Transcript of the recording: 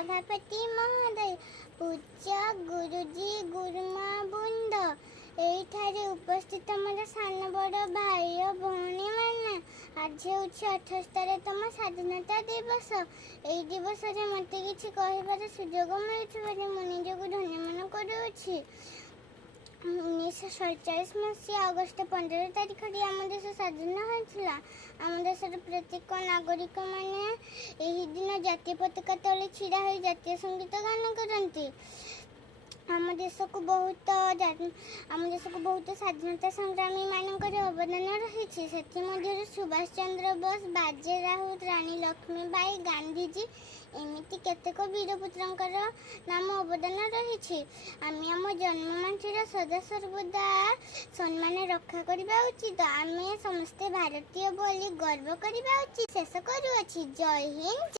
सभापति महोदय, पूज्य गुरुजी गुरुमा बुंद, एठारे उपस्थित मोर सान बड़ भाई और भौणी मैंने, आज हूँ 78तम स्वाधीनता दिवस। यही दिवस मत कि कहबार सुजोग मिलुथिबारु मु निजकु धन्य मन करुछि। 1947 मसीहा अगस्ट 15 तारिख आम देश स्वाधीन होता। आम देशर प्रत्येक नागरिक मैंने यही दिन जातीय पताका तले छिड़ा हो जातीय संगीत गान करती। आम देश को बहुत स्वाधीनता संग्रामी मानकर अवदान रही। से सुभाष चंद्र बोस, बाजे राउत, रानी लक्ष्मीबाई, गांधीजी एमती केतेक वीरपुत्रंकर नाम अवदान रही। आम आम जन्ममाटीर सदा सर्वदा सम्मान रक्षा करबा उचित। आम समस्ते भारतीय बोली गर्व करबा उचित। शेष करूअछि। जय हिंद।